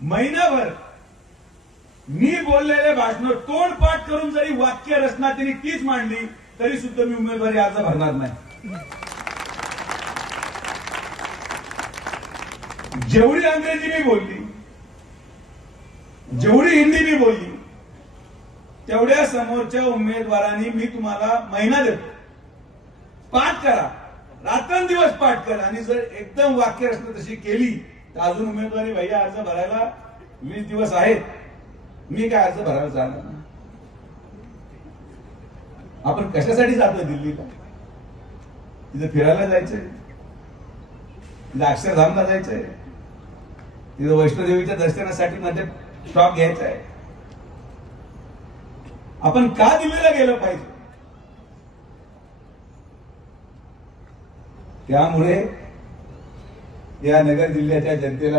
महिनाभर मी बोललेले भाषण तोंडपाठ करून जरी वाक्य रचना त्यांनी तीच मांडली तरी सुद्धा मी उमेदवारी अर्ज भरणार नाही. जेवढी अंग्रेजी मी बोलली, जेवढी हिंदी मी बोलली, तेवढ्या समोरच्या उमेदवारांनी मी तुम्हाला महिना देतो, पाठ करा, रात्रंदिवस पाठ करा आणि जर एकदम वाक्य रचना तशी केली तर अजून उमेदवारी भैया अर्ज भरायला 20 दिवस आहेत. मी काय अर्ज भरायला जाणार नाही. आपण कशासाठी जातोय दिल्लीला? तिथे फिरायला जायचंय, तिथे अक्षरधामला जायचंय, तिथे वैष्णोदेवीच्या दर्शनासाठी मध्ये स्टॉप घ्यायचा आहे. आपण का दिल्लीला गेलं पाहिजे? त्यामुळे या नगर जिल्ह्याच्या जनतेला